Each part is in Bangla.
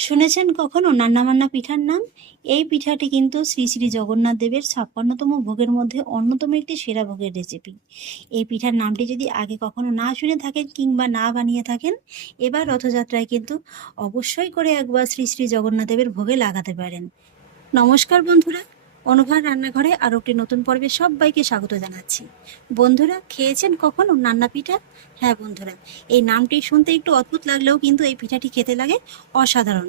শুনেছেন কখনো নান্নামান্না পিঠার নাম? এই পিঠাটি কিন্তু শ্রী শ্রী জগন্নাথ দেবের ৫৬তম ভোগের মধ্যে অন্যতম একটি সেরা ভোগের রেসিপি। এই পিঠার নামটি যদি আগে কখনো না শুনে থাকেন কিংবা না বানিয়ে থাকেন, এবার রথযাত্রায় কিন্তু অবশ্যই করে একবার শ্রী শ্রী জগন্নাথ দেবের ভোগে লাগাতে পারেন। নমস্কার বন্ধুরা, অনুভার রান্নাঘরে আরও একটি নতুন পর্বে সবাইকে স্বাগত জানাচ্ছি। বন্ধুরা, খেয়েছেন কখনো নান্না পিঠা? হ্যাঁ বন্ধুরা, এই নামটি শুনতে একটু অদ্ভুত লাগলেও কিন্তু এই পিঠাটি খেতে লাগে অসাধারণ।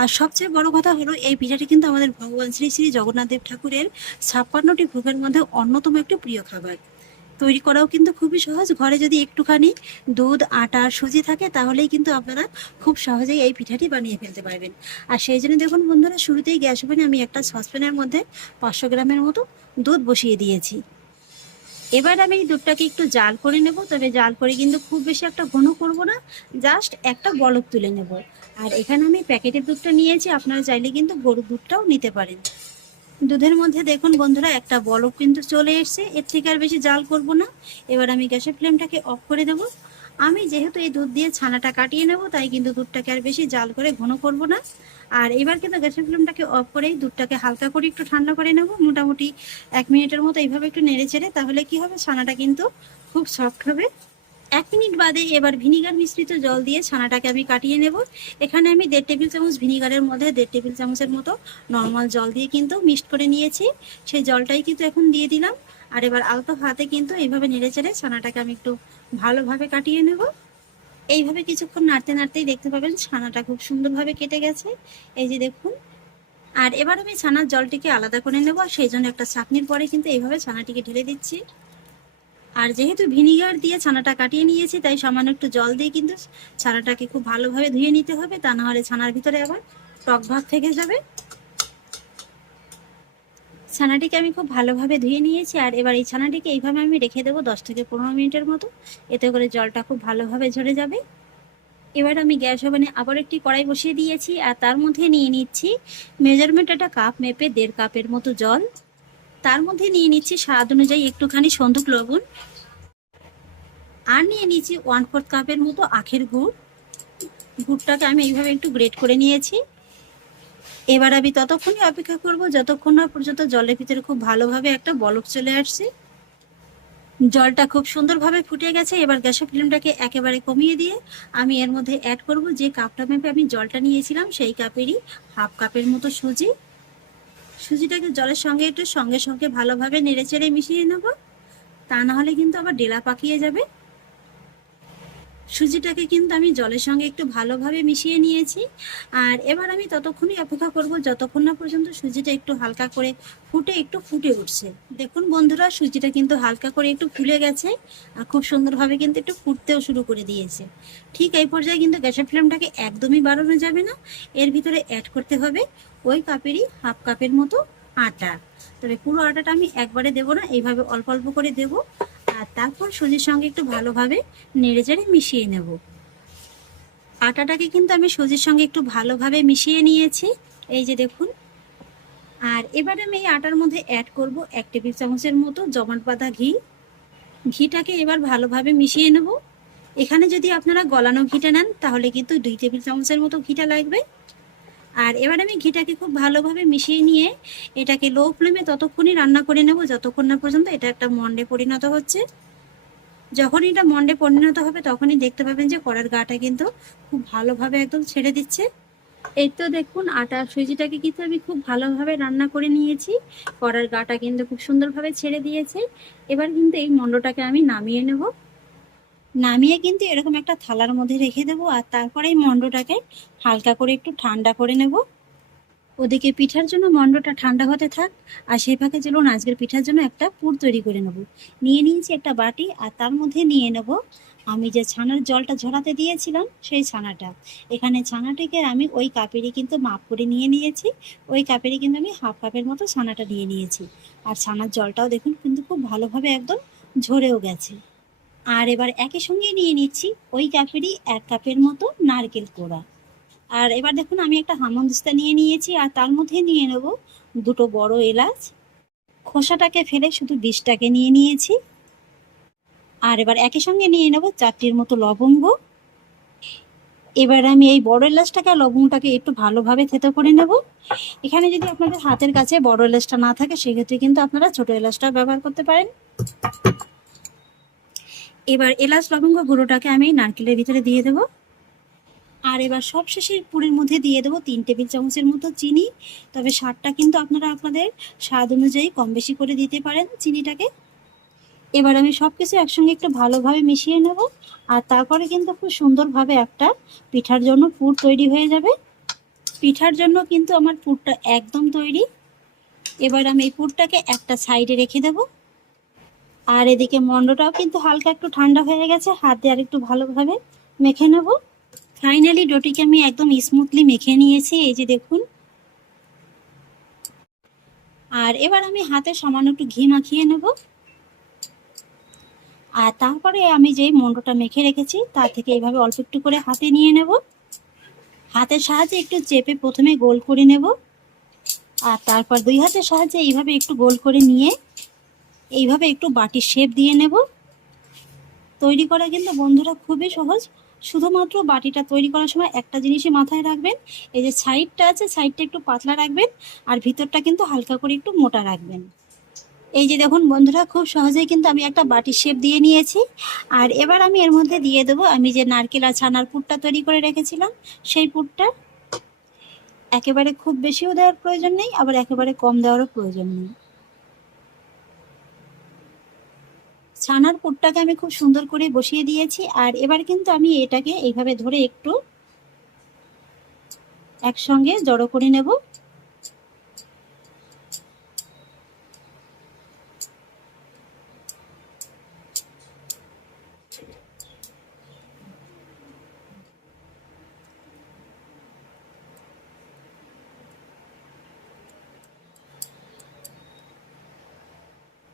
আর সবচেয়ে বড় কথা হলো, এই পিঠাটি কিন্তু আমাদের ভগবান শ্রী শ্রী জগন্নাথ দেব ঠাকুরের ৫৬টি ভোগের মধ্যে অন্যতম একটি প্রিয় খাবার। তৈরি করাও কিন্তু খুবই সহজ। ঘরে যদি একটুখানি দুধ, আটা আর সুজি থাকে তাহলেই কিন্তু আপনারা খুব সহজেই এই পিঠাটি বানিয়ে ফেলতে পারবেন। আর সেই জন্য দেখুন বন্ধুরা, শুরুতেই গ্যাস ওভেনে আমি একটা সসপ্যানের মধ্যে ৫০০ গ্রামের মতো দুধ বসিয়ে দিয়েছি। এবার আমি এই দুধটাকে একটু জাল করে নেব, তবে জাল করে কিন্তু খুব বেশি একটা ঘন করব না, জাস্ট একটা বলক তুলে নেব। আর এখানে আমি প্যাকেটের দুধটা নিয়েছি, আপনারা চাইলে কিন্তু গরুর দুধটাও নিতে পারেন। দুধের মধ্যে দেখুন বন্ধুরা, একটা বলক কিন্তু চলে এসছে। এর থেকে আর বেশি জাল করব না। এবার আমি গ্যাসের ফ্লেমটাকে অফ করে দেব। আমি যেহেতু এই দুধ দিয়ে ছানাটা কাটিয়ে নেব, তাই কিন্তু দুধটাকে আর বেশি জাল করে ঘন করব না। আর এবার কিন্তু গ্যাসের ফ্লেমটাকে অফ করেই দুধটাকে হালকা করে একটু ঠান্ডা করে নেব, মোটামুটি ১ মিনিটের মতো এইভাবে একটু নেড়ে চেড়ে। তাহলে কি হবে, ছানাটা কিন্তু খুব সফট হবে। ১ মিনিট বাদে এবার ভিনিগার মিশ্রিত জল দিয়ে ছানাটাকে আমি কাটিয়ে নেব। এখানে আমি ১.৫ টেবিল চামচ ভিনিগারের মধ্যে ১.৫ টেবিল চামচের মতো নর্মাল জল দিয়ে কিন্তু মিক্সড করে নিয়েছি। সেই জলটাই কিন্তু এখন দিয়ে দিলাম। আর এবার আলতো হাতে কিন্তু এইভাবে নেড়ে চেড়ে ছানাটাকে আমি একটু ভালোভাবে কাটিয়ে নেব। এইভাবে কিছুক্ষণ নাড়তে নাড়তেই দেখতে পাবেন ছানাটা খুব সুন্দরভাবে কেটে গেছে। এই যে দেখুন। আর এবার আমি ছানার জলটিকে আলাদা করে নেব, সেই জন্য একটা ছাঁকনির পরে কিন্তু এইভাবে ছানাটিকে ঢেলে দিচ্ছি। আর যেহেতু ভিনিগার দিয়ে ছানাটা কাটিয়ে নিয়েছি, তাই সামান্য একটু জল দিয়ে কিন্তু ছানাটাকে খুব ভালোভাবে ধুয়ে নিতে হবে, তা না হলে ছানার ভিতরে আবার টক ভাব থেকে যাবে। ছানাটিকে আমি খুব ভালোভাবে ধুয়ে নিয়েছি। আর এবার এই ছানাটিকে এইভাবে আমি রেখে দেবো ১০ থেকে ১৫ মিনিটের মতো, এতে করে জলটা খুব ভালোভাবে ঝরে যাবে। এবার আমি গ্যাস ওভেনে আবার একটি কড়াই বসিয়ে দিয়েছি, আর তার মধ্যে নিয়ে নিচ্ছি মেজারমেন্ট একটা কাপ মেপে ১.৫ কাপের মতো জল। তার মধ্যে নিয়ে নিচ্ছি স্বাদ অনুযায়ী একটুখানি সন্দুক লবণ, আর নিয়ে নিচ্ছি 1/4 কাপের মতো আখের গুড়। গুড়টাকে আমি এইভাবে একটু গ্রেট করে নিয়েছি। এবার আমি ততক্ষণই অপেক্ষা করব যতক্ষণ না পর্যন্ত জলের ভিতরে খুব ভালোভাবে একটা বলক চলে আসছে। জলটা খুব সুন্দরভাবে ফুটে গেছে। এবার গ্যাসের ফ্লেমটাকে একেবারে কমিয়ে দিয়ে আমি এর মধ্যে অ্যাড করব যে কাপটা মেপে আমি জলটা নিয়েছিলাম, সেই কাপেরই 1/2 কাপের মতো সুজি। সুজিটাকে জলের সঙ্গে একটু সঙ্গে সঙ্গে ভালোভাবে নেড়ে চেড়ে মিশিয়ে নেব, তা না হলে কিন্তু আবার ডেলা পাকিয়ে যাবে। সুজিটাকে কিন্তু আমি জলের সঙ্গে একটু ভালোভাবে মিশিয়ে নিয়েছি। আর এবার আমি ততক্ষণই অপেক্ষা করব যতক্ষণ না পর্যন্ত সুজিটা একটু হালকা করে একটু ফুটে উঠছে। দেখুন বন্ধুরা, সুজিটা কিন্তু হালকা করে একটু ফুলে গেছে, আর খুব সুন্দরভাবে কিন্তু একটু ফুটতেও শুরু করে দিয়েছে। ঠিক এই পর্যায়ে কিন্তু গ্যাসের ফ্লেমটাকে একদমই বাড়ানো যাবে না। এর ভিতরে অ্যাড করতে হবে ওই কাপেরই 1/2 কাপের মতো আটা। তবে পুরো আটাটা আমি একবারে দেবো না, এইভাবে অল্প অল্প করে দেবো। আর তারপর সুজির সঙ্গে একটু ভালোভাবে নেড়েচেড়ে মিশিয়ে নেব। আটাটাকে কিন্তু আমি সুজির সঙ্গে একটু ভালোভাবে মিশিয়ে নিয়েছি, এই যে দেখুন। আর এবার আমি এই আটার মধ্যে অ্যাড করব 1 টেবিল চামচের মতো জমাট বাঁধা ঘি। ঘিটাকে এবার ভালোভাবে মিশিয়ে নেব। এখানে যদি আপনারা গলানো ঘিটা নেন তাহলে কিন্তু 2 টেবিল চামচের মতো ঘিটা লাগবে। আর এবার আমি ঘিটাকে খুব ভালোভাবে মিশিয়ে নিয়ে এটাকে লো ফ্লেমে ততক্ষণই রান্না করে নেব যতক্ষণ না পর্যন্ত এটা একটা মন্ডে পরিণত হচ্ছে। যখন এটা মন্ডে পরিণত হবে তখনই দেখতে পাবেন যে কড়ার গাটা কিন্তু খুব ভালোভাবে একদম ছেড়ে দিচ্ছে। এই তো দেখুন, আটা সুজিটাকে কিন্তু আমি খুব ভালোভাবে রান্না করে নিয়েছি। কড়ার গাটা কিন্তু খুব সুন্দরভাবে ছেড়ে দিয়েছে। এবার কিন্তু এই মন্ডটাকে আমি নামিয়ে নেব। নামিয়ে কিন্তু এরকম একটা থালার মধ্যে রেখে দেবো, আর তারপরে এই মন্ডটাকে হালকা করে একটু ঠান্ডা করে নেব। ওদিকে পিঠার জন্য মন্ডটা ঠান্ডা হতে থাক, আর সেই ফাঁকে চলুন আজকের পিঠার জন্য একটা পুর তৈরি করে নেব। নিয়ে নিয়েছি একটা বাটি, আর তার মধ্যে নিয়ে নেব আমি যে ছানার জলটা ঝরাতে দিয়েছিলাম সেই ছানাটা। এখানে ছানাটিকে আমি ওই কাপেরই কিন্তু মাপ করে নিয়ে নিয়েছি। ওই কাপেরই কিন্তু আমি 1/2 কাপের মতো ছানাটা নিয়ে নিয়েছি। আর ছানার জলটাও দেখুন কিন্তু খুব ভালোভাবে একদম ঝরেও গেছে। আর এবার একই সঙ্গে নিয়ে নিচ্ছি ওই কাপেরই 1 কাপের মতো নারকেল কোড়া। আর এবার দেখুন আমি একটা হামানদিস্তা নিয়ে নিয়েছি, আর তার মধ্যে নিয়ে নেব 2টো বড় এলাচ। খোসাটাকে ফেলে শুধু বীজটাকে নিয়ে নিয়েছি। আর এবার একই সঙ্গে নিয়ে নেব 4টির মতো লবঙ্গ। এবার আমি এই বড় এলাচটাকে আর লবঙ্গটাকে একটু ভালোভাবে থেতো করে নেব। এখানে যদি আপনাদের হাতের কাছে বড় এলাচটা না থাকে সেক্ষেত্রে কিন্তু আপনারা ছোট এলাচটা ব্যবহার করতে পারেন। এবার এলাচ লবঙ্গ গুঁড়োটাকে আমি নারকেলের ভিতরে দিয়ে দেব। আর এবার সবশেষে পুরের মধ্যে দিয়ে দেবো 3 টেবিল চামচের মতো চিনি। তবে স্বাদটা কিন্তু আপনারা আপনাদের স্বাদ অনুযায়ী কম বেশি করে দিতে পারেন চিনিটাকে। এবার আমি সব কিছু একসঙ্গে একটু ভালোভাবে মিশিয়ে নেব। আর তারপরে কিন্তু খুব সুন্দরভাবে একটা পিঠার জন্য পুর তৈরি হয়ে যাবে। পিঠার জন্য কিন্তু আমার পুরটা একদম তৈরি। এবার আমি এই পুরটাকে একটা সাইডে রেখে দেব। আর এদিকে মন্ডটাও কিন্তু হালকা একটু ঠান্ডা হয়ে গেছে, হাত দিয়ে আর একটু ভালোভাবে মেখে নেব। ফাইনালি ডোটিকে আমি একদম স্মুথলি মেখে নিয়েছি, এই যে দেখুন। আর এবার আমি হাতে সামান্য একটু ঘি মাখিয়ে নেব। আর তারপরে আমি যেই মন্ডটা মেখে রেখেছি তার থেকে এইভাবে অল্প একটু করে হাতে নিয়ে নেব। হাতের সাহায্যে একটু চেপে প্রথমে গোল করে নেব। আর তারপর 2 হাতের সাহায্যে এইভাবে একটু গোল করে নিয়ে এইভাবে একটু বাটির শেপ দিয়ে নেব। তৈরি করা কিন্তু বন্ধুরা খুবই সহজ। শুধুমাত্র বাটিটা তৈরি করার সময় একটা জিনিসই মাথায় রাখবেন, এই যে সাইডটা আছে সাইডটা একটু পাতলা রাখবেন আর ভিতরটা কিন্তু হালকা করে একটু মোটা রাখবেন। এই যে দেখুন বন্ধুরা, খুব সহজেই কিন্তু আমি একটা বাটির শেপ দিয়ে নিয়েছি। আর এবার আমি এর মধ্যে দিয়ে দেবো আমি যে নারকেল আর ছানার পুরটা তৈরি করে রেখেছিলাম সেই পুরটা। একেবারে খুব বেশিও দেওয়ার প্রয়োজন নেই, আবার একেবারে কম দেওয়ারও প্রয়োজন নেই। ছানার পুরটাকে আমি খুব সুন্দর করে বসিয়ে দিয়েছি। আর এবার কিন্তু আমি এটাকে এইভাবে ধরে একটু একসঙ্গে জড়ো করে নেব।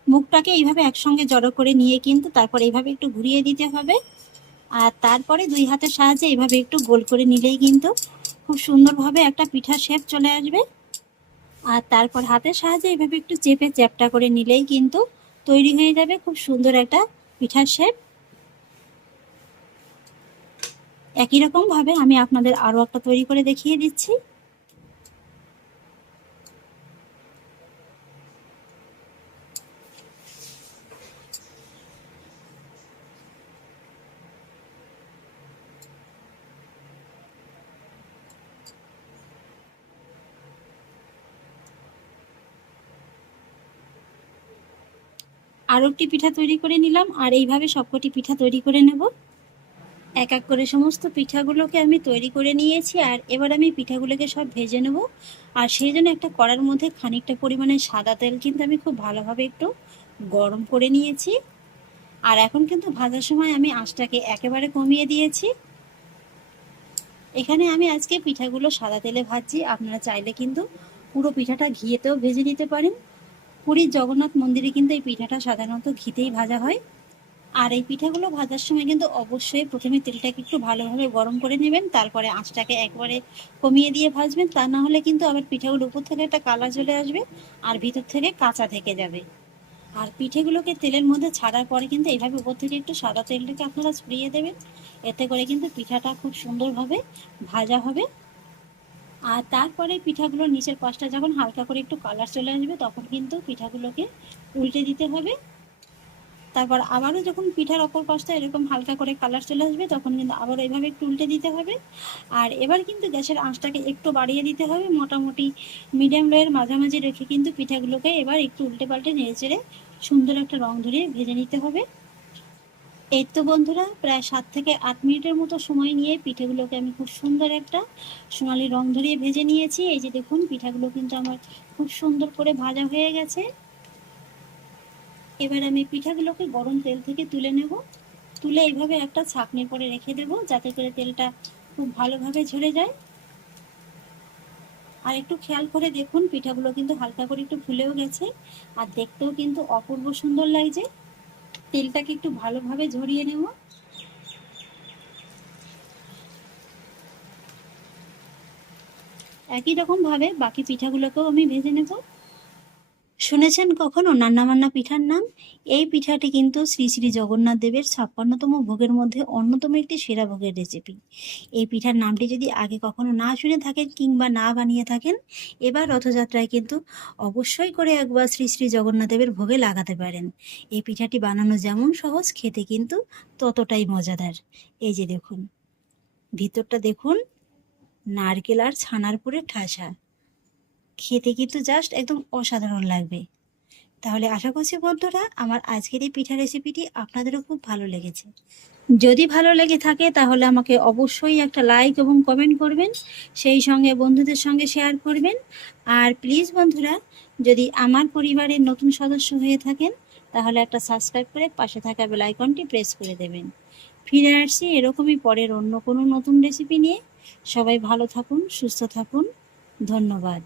মুখটাকে এইভাবে একসঙ্গে জড়ো করে নিয়ে কিন্তু তারপর এইভাবে একটু ঘুরিয়ে দিতে হবে। আর তারপরে 2 হাতের সাহায্যে এইভাবে একটু গোল করে নিলেই কিন্তু খুব সুন্দরভাবে একটা পিঠার শেপ চলে আসবে। আর তারপর হাতের সাহায্যে এইভাবে একটু চেপে চ্যাপটা করে নিলেই কিন্তু তৈরি হয়ে যাবে খুব সুন্দর একটা পিঠার শেপ। একই রকম ভাবে আমি আপনাদের আরো একটা তৈরি করে দেখিয়ে দিচ্ছি। আরো একটি পিঠা তৈরি করে নিলাম আর এইভাবে সবকটি পিঠা তৈরি করে নেব। এক এক করে সমস্ত পিঠাগুলোকে আমি তৈরি করে নিয়েছি। আর এবার আমি পিঠাগুলোকে সব ভেজে নেব। আর সেই জন্য একটা কড়ার মধ্যে খানিকটা পরিমাণে সাদা তেল কিন্তু আমি খুব ভালোভাবে একটু গরম করে নিয়েছি। আর এখন কিন্তু ভাজার সময় আমি আঁচটাকে একেবারে কমিয়ে দিয়েছি। এখানে আমি আজকে পিঠাগুলো সাদা তেলে ভাজছি, আপনারা চাইলে কিন্তু পুরো পিঠাটা ঘিয়েতেও ভেজে নিতে পারেন। পুরীর জগন্নাথ মন্দিরে কিন্তু এই পিঠাটা সাধারণত ঘিতেই ভাজা হয়। আর এই পিঠাগুলো ভাজার সময় কিন্তু অবশ্যই প্রথমে তেলটাকে একটু ভালোভাবে গরম করে নেবেন, তারপরে আঁচটাকে একবারে কমিয়ে দিয়ে ভাজবেন। তা না হলে কিন্তু আবার পিঠাগুলো উপর থেকে একটা কালার চলে আসবে আর ভিতর থেকে কাঁচা থেকে যাবে। আর পিঠেগুলোকে তেলের মধ্যে ছাড়ার পরে কিন্তু এইভাবে উপর থেকে একটু সাদা তেলটাকে আপনারা ছড়িয়ে দেবেন। এতে করে কিন্তু পিঠাটা খুব সুন্দরভাবে ভাজা হবে। আর তারপরে পিঠাগুলো নিচের পাশটা যখন হালকা করে একটু কালার চলে আসবে তখন কিন্তু পিঠাগুলোকে উল্টে দিতে হবে। তারপর আবারও যখন পিঠার অপর পাশটা এরকম হালকা করে কালার চলে আসবে তখন কিন্তু আবারও এইভাবে একটু উল্টে দিতে হবে। আর এবার কিন্তু গ্যাসের আঁচটাকে একটু বাড়িয়ে দিতে হবে, মোটামুটি মিডিয়াম লোয়ের মাঝামাঝি রেখে কিন্তু পিঠাগুলোকে এবার একটু উল্টে পাল্টে নেড়েচেড়ে সুন্দর একটা রং ধরিয়ে ভেজে নিতে হবে। এই তো বন্ধুরা, প্রায় 7 থেকে 8 মিনিটের মতো সময় নিয়ে পিঠেগুলোকে আমি খুব সুন্দর একটা সোনালি রং ধরিয়ে ভেজে নিয়েছি। এই যে দেখুন পিঠাগুলো কিন্তু আমার খুব সুন্দর করে ভাজা হয়ে গেছে। এবার আমি পিঠাগুলোকে গরম তেল থেকে তুলে নেব। তুলে এইভাবে একটা ছাঁকনির পরে রেখে দেব যাতে করে তেলটা খুব ভালোভাবে ঝরে যায়। আর একটু খেয়াল করে দেখুন পিঠাগুলো কিন্তু হালকা করে একটু ফুলেও গেছে আর দেখতেও কিন্তু অপূর্ব সুন্দর লাগছে। তেলটাকে একটু ভালোভাবে ঝরিয়ে নেব। একই রকম ভাবে বাকি পিঠাগুলোকেও আমি ভেজে নেব। শুনেছেন কখনো নান্নামান্না পিঠার নাম? এই পিঠাটি কিন্তু শ্রী শ্রী জগন্নাথ দেবের ৫৬তম ভোগের মধ্যে অন্যতম একটি সেরা ভোগের রেসিপি। এই পিঠার নামটি যদি আগে কখনো না শুনে থাকেন কিংবা না বানিয়ে থাকেন, এবার রথযাত্রায় কিন্তু অবশ্যই করে একবার শ্রী শ্রী জগন্নাথ দেবের ভোগে লাগাতে পারেন। এই পিঠাটি বানানো যেমন সহজ, খেতে কিন্তু ততটাই মজাদার। এই যে দেখুন, ভিতরটা দেখুন, নারকেল আর ছানার পুরে ঠাসা। খেতে কিন্তু জাস্ট একদম অসাধারণ লাগবে। তাহলে আশা করছি বন্ধুরা, আমার আজকের এই পিঠা রেসিপিটি আপনাদেরও খুব ভালো লেগেছে। যদি ভালো লেগে থাকে তাহলে আমাকে অবশ্যই একটা লাইক এবং কমেন্ট করবেন, সেই সঙ্গে বন্ধুদের সঙ্গে শেয়ার করবেন। আর প্লিজ বন্ধুরা, যদি আমার পরিবারের নতুন সদস্য হয়ে থাকেন তাহলে একটা সাবস্ক্রাইব করে পাশে থাকা বেল আইকনটি প্রেস করে দেবেন। ফিরে আসছি এরকমই পরের অন্য কোনো নতুন রেসিপি নিয়ে। সবাই ভালো থাকুন, সুস্থ থাকুন। ধন্যবাদ।